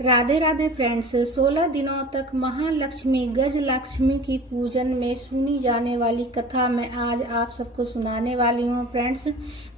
Radhe Radhe friends. 16 दिनों तक महालक्ष्मी गजलक्ष्मी की पूजन में सुनी जाने वाली कथा मैं आज आप सबको सुनाने वाली हूँ। फ्रेंड्स,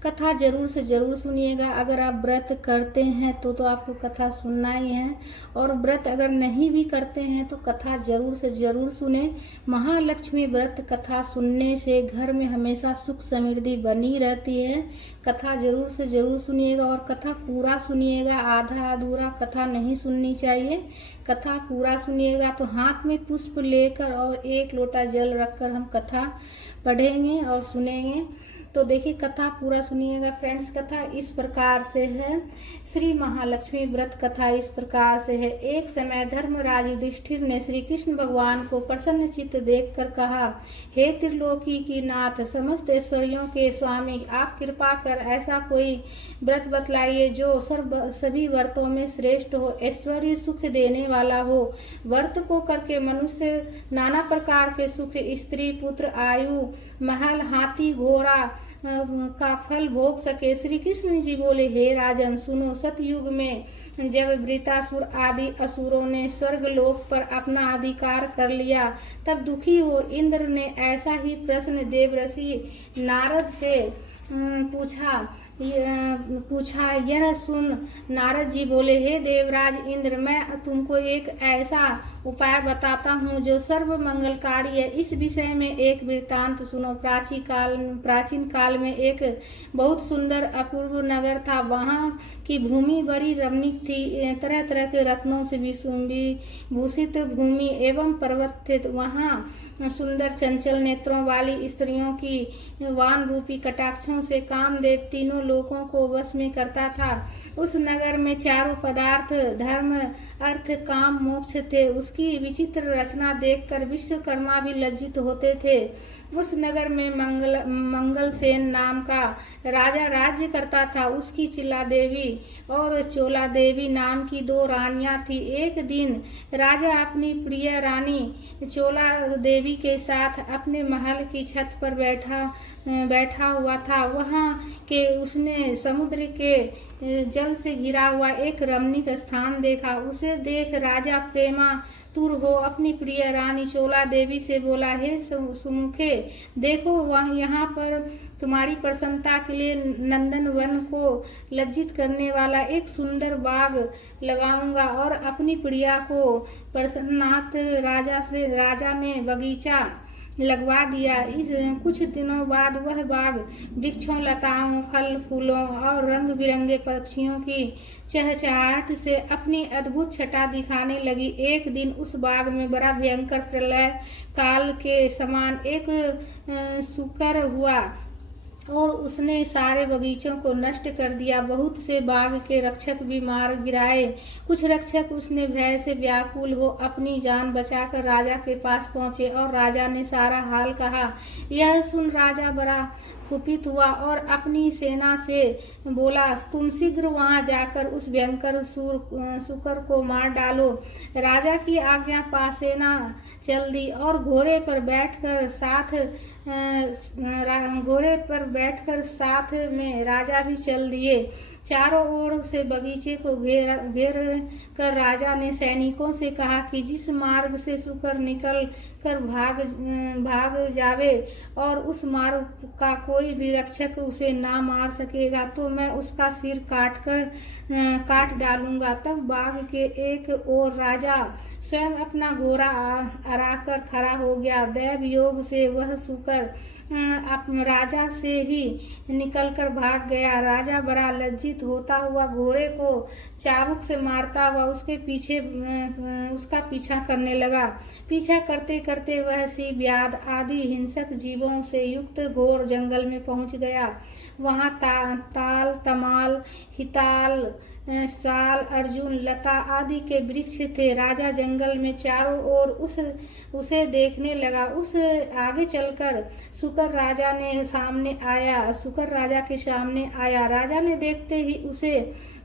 कथा जरूर से जरूर सुनिएगा। अगर आप व्रत करते हैं तो आपको कथा सुनना ही है, और व्रत अगर नहीं भी करते हैं तो कथा जरूर से जरूर सुने। महालक्ष्मी व्रत कथा सुनने से घर में हमेशा सुख समृद्धि बनी रहती है। कथा जरूर से जरूर सुनिएगा और कथा पूरा सुनिएगा, आधा अधूरा कथा नहीं सुननी चाहिए। कथा पूरा सुनिएगा तो हाथ में पुष्प लेकर और 1 लोटा जल रखकर हम कथा पढ़ेंगे और सुनेंगे। तो देखिए, कथा पूरा सुनिएगा। फ्रेंड्स, कथा इस प्रकार से है। श्री महालक्ष्मी व्रत कथा इस प्रकार से है। एक समय धर्मराज युधिष्ठिर ने श्री कृष्ण भगवान को प्रसन्न चित्त देखकर कहा, हे त्रिलोकी की नाथ, समस्त ऐश्वर्यों के स्वामी, आप कृपा कर ऐसा कोई व्रत बतलाइए जो सभी व्रतों में श्रेष्ठ हो, ऐश्वर्य सुख देने वाला हो। व्रत को करके मनुष्य नाना प्रकार के सुख, स्त्री पुत्र, आयु, महल, हाथी, घोड़ा का फल भोग सके। श्री कृष्ण जी बोले, हे राजन सुनो, सतयुग में जब वृतासुर आदि असुरों ने स्वर्ग लोक पर अपना अधिकार कर लिया, तब दुखी हो इंद्र ने ऐसा ही प्रश्न देवर्षि नारद से पूछा। यह सुन नारद जी बोले, हे देवराज इंद्र, मैं तुमको एक ऐसा उपाय बताता हूँ जो सर्व मंगलकारी है। इस विषय में एक वृत्तांत सुनो। प्राचीन काल में एक बहुत सुंदर अपूर्व नगर था। वहाँ की भूमि बड़ी रमणीक थी। तरह तरह के रत्नों से विभूषित भूमि एवं पर्वत थे। वहाँ सुंदर चंचल नेत्रों वाली स्त्रियों की वान रूपी कटाक्षों से कामदेव तीनों लोकों को वश में करता था। उस नगर में चारों पदार्थ धर्म, अर्थ, काम, मोक्ष थे। उसकी विचित्र रचना देखकर विश्वकर्मा भी लज्जित होते थे। उस नगर में मंगलसेन नाम का राजा राज्य करता था। उसकी चिला देवी और चोला देवी नाम की 2 रानियां थी। एक दिन राजा अपनी प्रिय रानी चोला देवी के साथ अपने महल की छत पर बैठा हुआ था। वहां के उसने समुद्र के जल से घिरा हुआ एक रमणीक स्थान देखा। उसे देख राजा प्रेमातुर हो अपनी प्रिय रानी चोला देवी से बोला, हे सुमुखे, देखो वह यहाँ पर तुम्हारी प्रसन्नता के लिए नंदन वन को लज्जित करने वाला एक सुंदर बाग लगाऊंगा। और अपनी प्रिया को प्रसन्नार्थ राजा ने बगीचा लगवा दिया। इस कुछ दिनों बाद वह बाग वृक्षों, लताओं, फल फूलों और रंग बिरंगे पक्षियों की चहचहाहट से अपनी अद्भुत छटा दिखाने लगी। एक दिन उस बाग में बड़ा भयंकर प्रलय काल के समान एक सूकर हुआ और उसने सारे बगीचों को नष्ट कर दिया। बहुत से बाग के रक्षक भी मार गिराए। कुछ रक्षक उसने भय से व्याकुल हो अपनी जान बचाकर राजा के पास पहुंचे और राजा ने सारा हाल कहा। यह सुन राजा बड़ा कुपित हुआ और अपनी सेना से बोला, तुम शीघ्र वहां जाकर उस भयंकर सूकर को मार डालो। राजा की आज्ञा पा सेना चल दी और घोड़े पर बैठकर साथ में राजा भी चल दिए। चारों ओर से बगीचे को घेर कर राजा ने सैनिकों से कहा कि जिस मार्ग से सूकर निकल कर भाग जावे और उस मार्ग का कोई भी रक्षक उसे ना मार सकेगा तो मैं उसका सिर काट डालूंगा। तब बाग के एक ओर राजा स्वयं अपना घोड़ा अराकर खड़ा हो गया। दैव योग से वह सूकर राजा से ही निकलकर भाग गया। राजा बड़ा लज्जित होता हुआ घोड़े को चाबुक से मारता हुआ उसका पीछा करने लगा। पीछा करते करते वह सिंह, व्याध आदि हिंसक जीवों से युक्त घोर जंगल में पहुंच गया। वहां ताल, तमाल, हिताल, साल, अर्जुन, लता आदि के वृक्ष थे। राजा जंगल में चारों ओर उसे देखने लगा। उस आगे चलकर शुकर राजा के सामने आया। राजा ने देखते ही उसे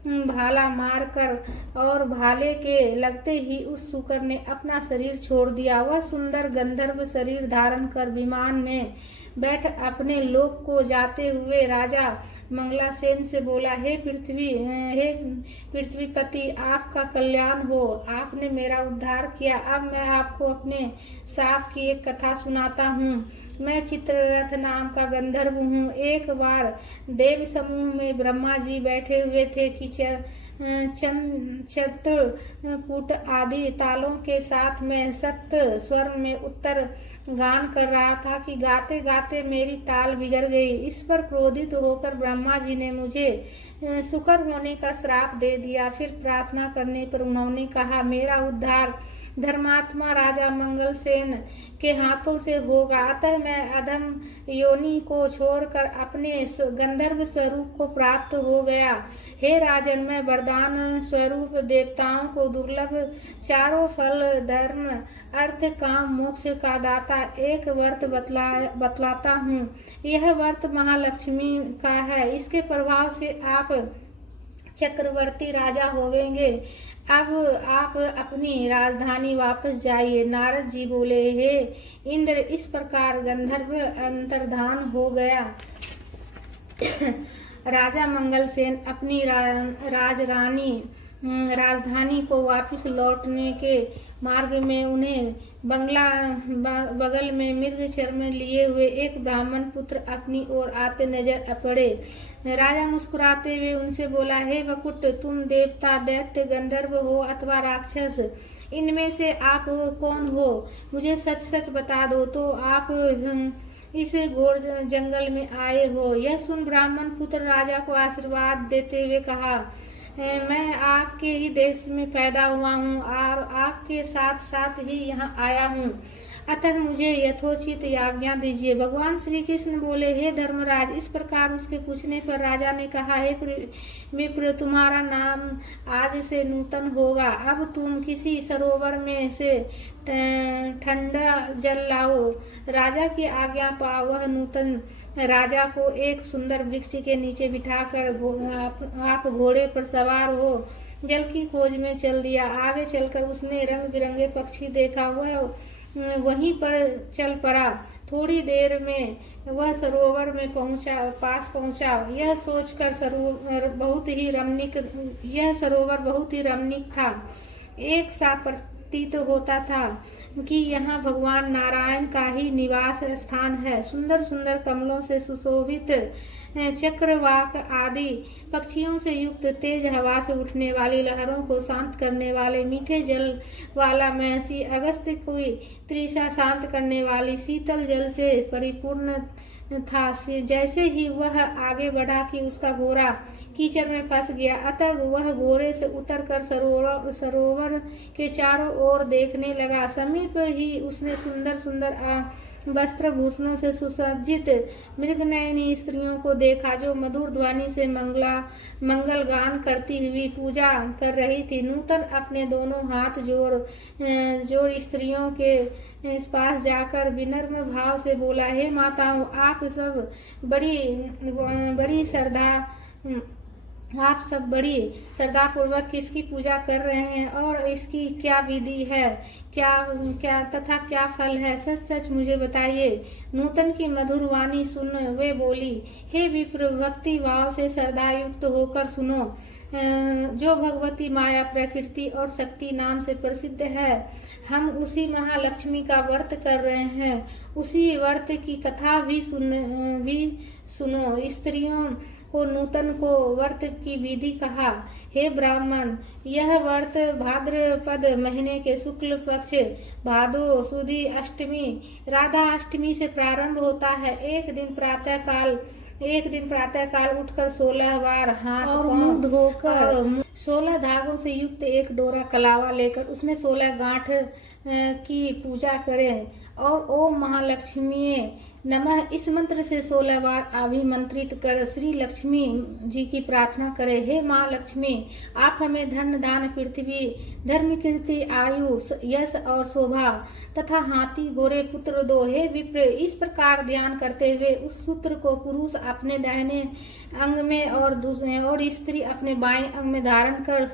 भाला मार कर और भाले के लगते ही उस शुकर ने अपना शरीर छोड़ दिया। वह सुंदर गंधर्व शरीर धारण कर विमान में बैठ अपने लोक को जाते हुए राजा मंगलासेन से बोला, हे पृथ्वीपति, आपका कल्याण हो। आपने मेरा उद्धार किया। अब मैं आपको अपने साप की एक कथा सुनाता हूँ। मैं चित्ररथ नाम का गंधर्व हूँ। एक बार देव समूह में ब्रह्मा जी बैठे हुए थे कि चित्रकूट आदि तालों के साथ में सप्त स्वर में उत्तर गान कर रहा था कि गाते गाते मेरी ताल बिगड़ गई। इस पर क्रोधित होकर ब्रह्मा जी ने मुझे शुकर होने का श्राप दे दिया। फिर प्रार्थना करने पर उन्होंने कहा, मेरा उद्धार धर्मात्मा राजा मंगलसेन के हाथों से होगा, अतः मैं अधम योनि को छोड़कर अपने गंधर्व स्वरूप को प्राप्त हो गया। हे राजन, मैं वरदान स्वरूप देवताओं को दुर्लभ चारों फल, धर्म, अर्थ, काम, मोक्ष का दाता एक व्रत बतलाता हूँ। यह व्रत महालक्ष्मी का है। इसके प्रभाव से आप चक्रवर्ती राजा होवेंगे। अब आप अपनी राजधानी वापस जाइए। नारद जी बोले, हे इंद्र, इस प्रकार गंधर्व अंतर्धान हो गया। राजा मंगलसेन अपनी राजधानी को वापस लौटने के मार्ग में उन्हें बगल में मृग चर्म लिए हुए एक ब्राह्मण पुत्र अपनी ओर आते नजर पड़े। राजा मुस्कुराते हुए उनसे बोला, हे वकुट, तुम देवता, दैत्य, गंधर्व हो अथवा राक्षस, इनमें से आप कौन हो? मुझे सच सच बता दो तो आप इस घोर जंगल में आए हो। यह सुन ब्राह्मण पुत्र राजा को आशीर्वाद देते हुए कहा, मैं आपके ही देश में पैदा हुआ हूँ और आपके साथ साथ ही यहाँ आया हूँ, अतः मुझे यथोचित आज्ञा दीजिए। भगवान श्री कृष्ण बोले, हे धर्मराज। इस प्रकार उसके पूछने पर राजा ने कहा, हे विप्र, तुम्हारा नाम आज से नूतन होगा। अब तुम किसी सरोवर में से ठंडा जल लाओ। राजा की आज्ञा पा वह नूतन राजा को एक सुंदर वृक्ष के नीचे बिठाकर आप घोड़े पर सवार हो जल की खोज में चल दिया। आगे चलकर उसने रंग बिरंगे पक्षी देखा, वह वहीं पर चल पड़ा। थोड़ी देर में वह सरोवर में पास पहुंचा। यह सरोवर बहुत ही रमणीक था। एक सा प्रतीत होता था कि यहाँ भगवान नारायण का ही निवास स्थान है। सुंदर सुंदर कमलों से सुशोभित चक्रवाक आदि पक्षियों से युक्त, तेज हवा से उठने वाली लहरों को शांत करने वाले, मीठे जल वाला महसी, अगस्त्य की तृषा शांत करने वाली, शीतल जल से परिपूर्ण था। जैसे ही वह आगे बढ़ा कि उसका घोड़ा कीचड़ में फंस गया, अतः वह घोड़े से उतरकर सरोवर के चारों ओर देखने लगा। समीप ही उसने सुंदर सुंदर वस्त्र भूषणों से सुसज्जित मृगनयनी स्त्रियों को देखा, जो मधुर ध्वनि से मंगल गान करती हुई पूजा कर रही थी। नूतन अपने दोनों हाथ जोड़ स्त्रियों के पास जाकर विनम्र भाव से बोला, हे माताओं, आप सब बड़ी श्रद्धा पूर्वक किसकी पूजा कर रहे हैं और इसकी क्या विधि है, क्या फल है? सच सच मुझे बताइए। नूतन की मधुर वाणी सुन वे बोली, हे विप्र, भक्ति भाव से श्रद्धा युक्त होकर सुनो। जो भगवती माया, प्रकृति और शक्ति नाम से प्रसिद्ध है, हम उसी महालक्ष्मी का व्रत कर रहे हैं। उसी व्रत की कथा भी सुनो। स्त्रियों को नूतन को व्रत की विधि कहा। हे ब्राह्मण, यह व्रत भाद्रपद महीने के शुक्ल पक्ष भादो सुदी अष्टमी राधा अष्टमी से प्रारंभ होता है। एक दिन प्रातः काल उठकर 16 बार हाथ और मुंह धोकर 16 धागों से युक्त एक डोरा कलावा लेकर उसमें 16 गांठ की पूजा करें और ओम महालक्ष्मी नमः इस मंत्र से 16 बार अभिमंत्रित कर श्री लक्ष्मी जी की प्रार्थना करें। हे माँ लक्ष्मी, आप हमें धन दान पृथ्वी धर्म कीर्ति आयु यश और शोभा तथा हाथी घोड़े पुत्र दो। हे विप्र, इस प्रकार ध्यान करते हुए उस सूत्र को पुरुष अपने दाहिने अंग में और स्त्री अपने बाएं अंग में धारण कर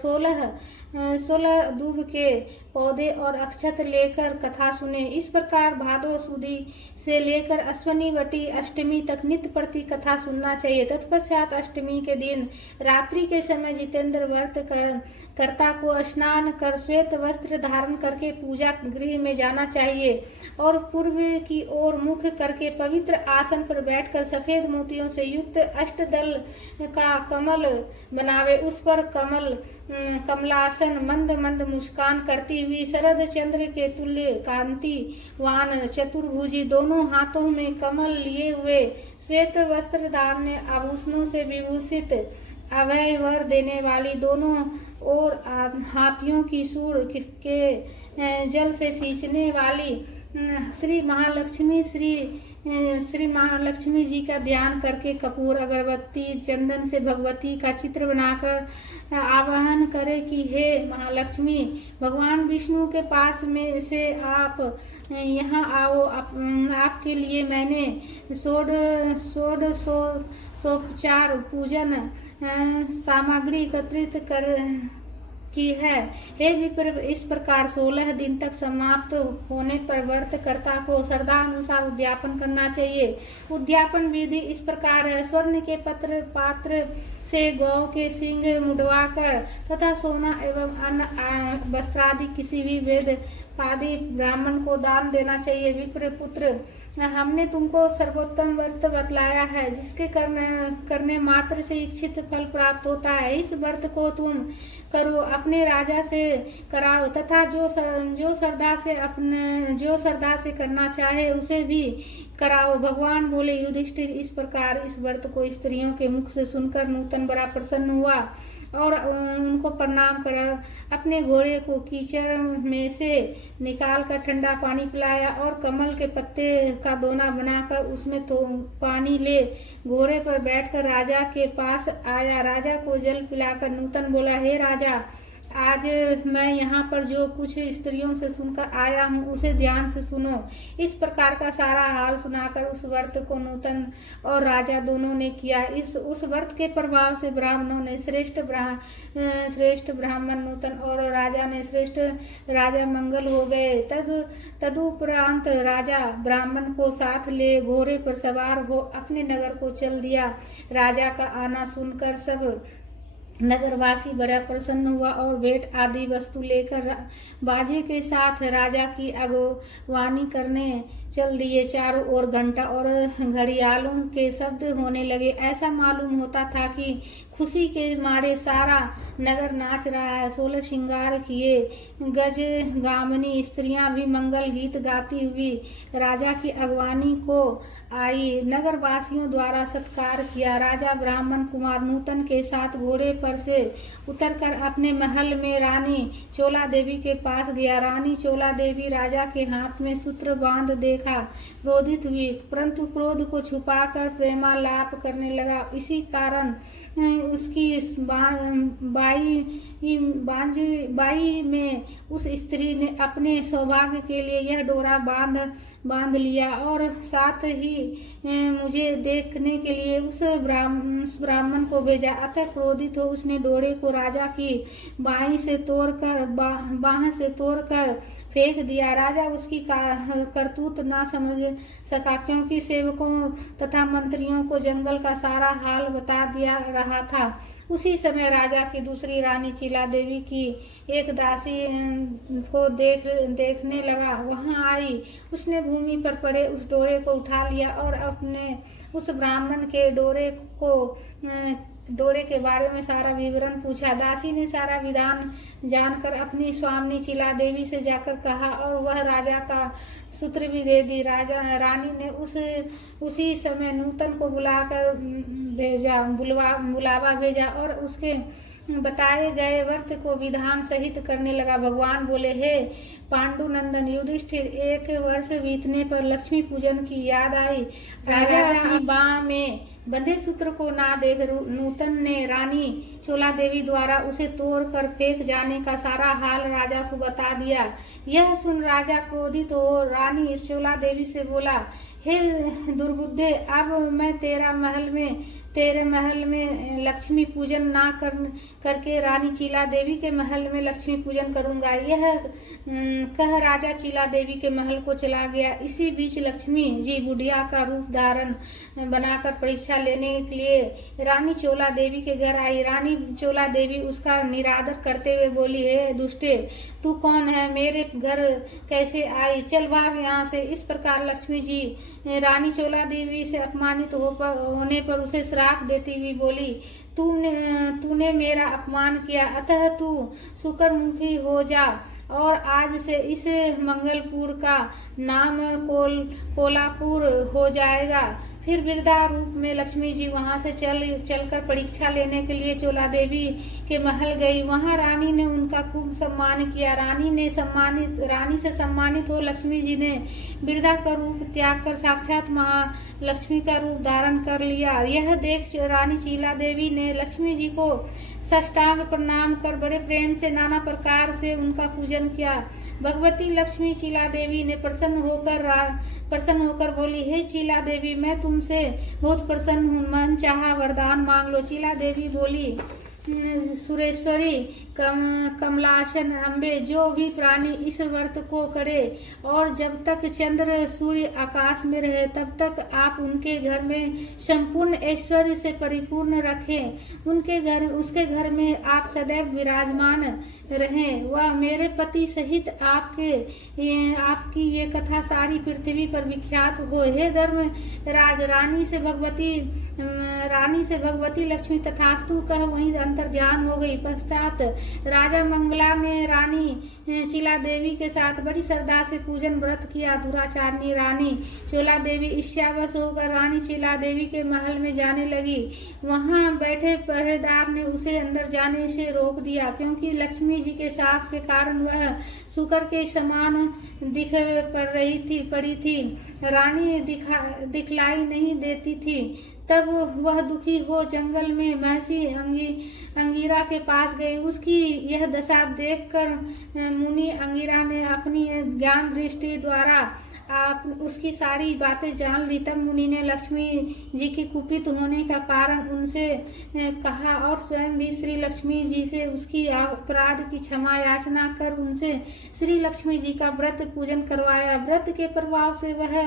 16 दूब के पौधे और अक्षत लेकर कथा सुने। इस प्रकार भादो सुदी से लेकर अश्वनी वटी अष्टमी तक नित्य प्रति कथा सुनना चाहिए। तत्पश्चात अष्टमी के दिन रात्रि के समय जितेंद्र व्रत कर्ता को स्नान कर श्वेत वस्त्र धारण करके पूजा गृह में जाना चाहिए और पूर्व की ओर मुख करके पवित्र आसन पर बैठकर सफेद मोतियों से युक्त अष्टदल का कमल बनावे। उस पर कमलासन मंद मंद मुस्कान करती हुई शरद चंद्र के तुल्य कांतिवान चतुर्भुजी दोनों हाथों में कमल लिए हुए श्वेत वस्त्र धारण आभूषणों से विभूषित अभय वर देने वाली दोनों और हाथियों की सूर के जल से सींचने वाली श्री महालक्ष्मी जी का ध्यान करके कपूर अगरबत्ती चंदन से भगवती का चित्र बनाकर आवाहन करे कि हे महालक्ष्मी, भगवान विष्णु के पास में से आप यहाँ आओ। आपके लिए मैंने षोडशोपचार पूजन सामग्री एकत्रित की है। हे विप्र, इस प्रकार 16 दिन तक समाप्त होने पर व्रत कर्ता को श्रद्धा अनुसार उद्यापन करना चाहिए। उद्यापन विधि इस प्रकार है। स्वर्ण के पात्र से गौ के सींग मुड़वाकर तथा सोना एवं अन्य वस्त्रादि किसी भी वेद पादी ब्राह्मण को दान देना चाहिए। विप्र पुत्र, हमने तुमको सर्वोत्तम व्रत बतलाया है जिसके करने मात्र से इच्छित फल प्राप्त होता है। इस व्रत को तुम करो, अपने राजा से कराओ तथा जो श्रद्धा से करना चाहे उसे भी कराओ। भगवान बोले, युधिष्ठिर, इस प्रकार इस व्रत को स्त्रियों के मुख से सुनकर नूतन बड़ा प्रसन्न हुआ और उनको प्रणाम करा। अपने घोड़े को कीचड़ में से निकाल कर ठंडा पानी पिलाया और कमल के पत्ते का दोना बनाकर उसमें तो पानी ले घोड़े पर बैठकर राजा के पास आया। राजा को जल पिलाकर नूतन बोला, हे राजा, आज मैं यहाँ पर जो कुछ स्त्रियों से सुनकर आया हूँ उसे ध्यान से सुनो। इस प्रकार का सारा हाल सुनाकर उस व्रत को नूतन और राजा दोनों ने किया। उस व्रत के प्रभाव से ब्राह्मणों ने श्रेष्ठ ब्राह्मण नूतन और राजा ने श्रेष्ठ राजा मंगल हो गए। तदुपरांत राजा ब्राह्मण को साथ ले घोड़े पर सवार हो अपने नगर को चल दिया। राजा का आना सुनकर सब नगरवासी बड़ा प्रसन्न हुआ और भेंट आदि वस्तु लेकर बाजे के साथ राजा की अगवानी करने चल दिए। चारों ओर घंटा और घड़ियालों के शब्द होने लगे। ऐसा मालूम होता था कि खुशी के मारे सारा नगर नाच रहा है। 16 श्रृंगार किए गज गामिनी स्त्रियां भी मंगल गीत गाती हुई राजा की अगवानी को आई। नगर वासियों द्वारा सत्कार किया। राजा ब्राह्मण कुमार नूतन के साथ घोड़े पर से उतरकर अपने महल में रानी चोला देवी के पास गया। रानी चोला देवी राजा के हाथ में सूत्र बांध देखा क्रोधित हुई, परंतु क्रोध को छुपाकर प्रेमालाप करने लगा। इसी कारण उसकी बाई में उस स्त्री ने अपने सौभाग्य के लिए यह डोरा बांध लिया और साथ ही मुझे देखने के लिए उस ब्राह्मण को भेजा। अतः क्रोधित हो उसने डोरे को राजा की बाह से तोड़कर फेंक दिया। राजा उसकी करतूत ना समझ सका क्योंकि सेवकों तथा मंत्रियों को जंगल का सारा हाल बता दिया रहा था। उसी समय राजा की दूसरी रानी चीला देवी की एक दासी को देखने लगा वहां आई। उसने भूमि पर पड़े उस डोरे को उठा लिया और अपने उस ब्राह्मण के डोरे के बारे में सारा विवरण पूछा। दासी ने सारा विधान जानकर अपनी स्वामी चिला देवी से जाकर कहा और वह राजा का सूत्र भी दे दी। रानी ने उसी समय नूतन को बुलावा भेजा और बताए गए व्रत को विधान सहित करने लगा। भगवान बोले, हे पांडुनंदन युधिष्ठिर, 1 वर्ष बीतने पर लक्ष्मी पूजन की याद आई। राजा अपनी बाह में बंधे सूत्र को ना देख नूतन ने रानी चोला देवी द्वारा उसे तोड़कर फेंक जाने का सारा हाल राजा को बता दिया। यह सुन राजा क्रोधित हो रानी चोला देवी से बोला, हे दुर्बुद्धे, अब मैं तेरे महल में लक्ष्मी पूजन ना करके रानी चीला देवी के महल में लक्ष्मी पूजन करूंगा। यह कह राजा चीला देवी के महल को चला गया। इसी बीच लक्ष्मी जी बुढ़िया का रूप धारण बनाकर परीक्षा लेने के लिए रानी चोला देवी के घर आई। रानी चोला देवी उसका निरादर करते हुए बोली, हे दुष्टे, तू कौन है? मेरे घर कैसे आई? चल भाग यहाँ से। इस प्रकार लक्ष्मी जी रानी चोला देवी से अपमानित होने पर उसे श्राप देती हुई बोली, तूने मेरा अपमान किया, अतः तू शुक्रमुखी हो जा और आज से इस मंगलपुर का नाम कोलापुर हो जाएगा। फिर वृद्धा रूप में लक्ष्मी जी वहां से चलकर परीक्षा लेने के लिए चोला देवी के महल गई। वहां रानी ने उनका खूब सम्मान किया। रानी से सम्मानित हो लक्ष्मी जी ने वृद्धा का रूप त्याग कर साक्षात महालक्ष्मी का रूप धारण कर लिया। यह देख रानी चीला देवी ने लक्ष्मी जी को साष्टांग प्रणाम कर बड़े प्रेम से नाना प्रकार से उनका पूजन किया। भगवती लक्ष्मी चीला देवी ने प्रसन्न होकर बोली, हे चीला देवी, मैं तुमसे बहुत प्रसन्न हूँ, मन चाहा वरदान मांग लो। चीला देवी बोली, सुरेश्वरी कमलासन अम्बे, जो भी प्राणी इस व्रत को करे और जब तक चंद्र सूर्य आकाश में रहे तब तक आप उनके घर में संपूर्ण ऐश्वर्य से परिपूर्ण रखें। उसके घर में आप सदैव विराजमान रहें। वह मेरे पति सहित आपकी ये कथा सारी पृथ्वी पर विख्यात हो। हे धर्म राज, रानी से भगवती लक्ष्मी तथास्तु कह वहीं अंतर ध्यान हो गई। पश्चात राजा मंगला ने रानी चीला देवी के साथ बड़ी श्रद्धा से पूजन व्रत किया। दुराचारनी रानी चोला देवी ईर्ष्यावश होकर रानी चीला देवी के महल में जाने लगी। वहां बैठे पहरेदार ने उसे अंदर जाने से रोक दिया, क्योंकि लक्ष्मी जी के शाप के कारण वह शुक्र के समान दिख पड़ी थी। रानी दिखलाई नहीं देती थी। तब वह दुखी हो जंगल में महर्षि अंगिरा के पास गई। उसकी यह दशा देखकर मुनि अंगिरा ने अपनी ज्ञान दृष्टि द्वारा उसकी सारी बातें जान ली। तब मुनि ने लक्ष्मी जी की कुपित होने का कारण उनसे कहा और स्वयं भी श्री लक्ष्मी जी से उसकी अपराध की क्षमा याचना कर उनसे श्री लक्ष्मी जी का व्रत पूजन करवाया। व्रत के प्रभाव से वह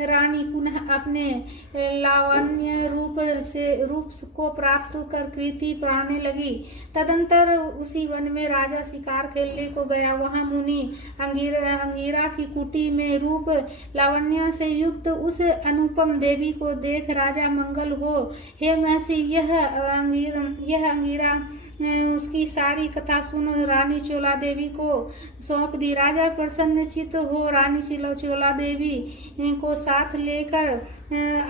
रानी पुनः अपने लावण्य रूप को प्राप्त कर कृति पाने लगी। तदंतर उसी वन में राजा शिकार खेलने को गया। वहां मुनि अंगिरा की कुटी में रूप लावण्य से युक्त उस अनुपम देवी को देख राजा मंगल हो, हे महर्षि, यह अंगिरा उसकी सारी कथा सुन रानी चोला देवी को सौंप दी। राजा प्रसन्नचित्त हो रानी चोला देवी को साथ लेकर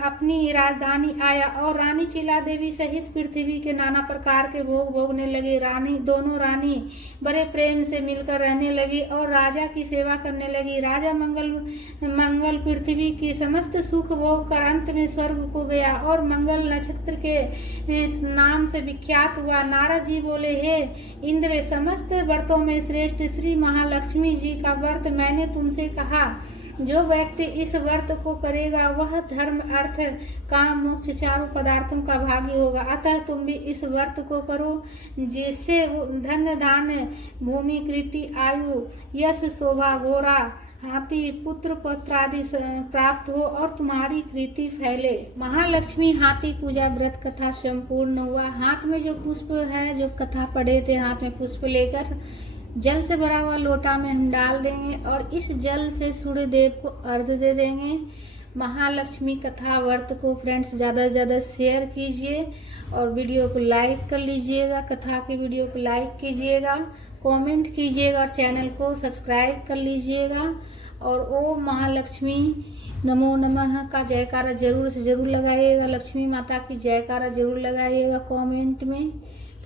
अपनी राजधानी आया और रानी चीला देवी सहित पृथ्वी के नाना प्रकार के भोग भोगने लगे। दोनों रानी बड़े प्रेम से मिलकर रहने लगी और राजा की सेवा करने लगी। राजा मंगल पृथ्वी की समस्त सुख भोग कर अंत में स्वर्ग को गया और मंगल नक्षत्र के नाम से विख्यात हुआ। नारद जी बोले, हे इंद्र, समस्त व्रतों में श्रेष्ठ श्री महालक्ष्मी जी का व्रत मैंने तुमसे कहा। जो व्यक्ति इस व्रत को करेगा वह धर्म, अर्थ, काम, मोक्ष चारों पदार्थों का भागी होगा। अतः तुम भी इस व्रत को करो, जिससे धन, धान्य, भूमि, कृति, आयु, यश, शोभा, घोड़ा, हाथी, पुत्र पौत्रादि प्राप्त हो और तुम्हारी कृति फैले। महालक्ष्मी हाथी पूजा व्रत कथा संपूर्ण हुआ। हाथ में जो पुष्प है, जो कथा पढ़े थे, हाथ में पुष्प लेकर जल से भरा हुआ लोटा में हम डाल देंगे और इस जल से सूर्य देव को अर्घ्य दे देंगे। महालक्ष्मी कथा व्रत को फ्रेंड्स ज़्यादा से ज़्यादा शेयर कीजिए और वीडियो को लाइक कर लीजिएगा। कथा की वीडियो को लाइक कीजिएगा, कमेंट कीजिएगा और चैनल को सब्सक्राइब कर लीजिएगा। और ओम महालक्ष्मी नमो नमः का जयकारा जरूर से जरूर लगाइएगा। लक्ष्मी माता की जयकारा जरूर लगाइएगा कमेंट में।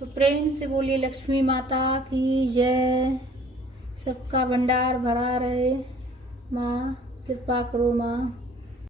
तो प्रेम से बोलिए लक्ष्मी माता की जय। सबका भंडार भरा रहे। माँ कृपा करो माँ।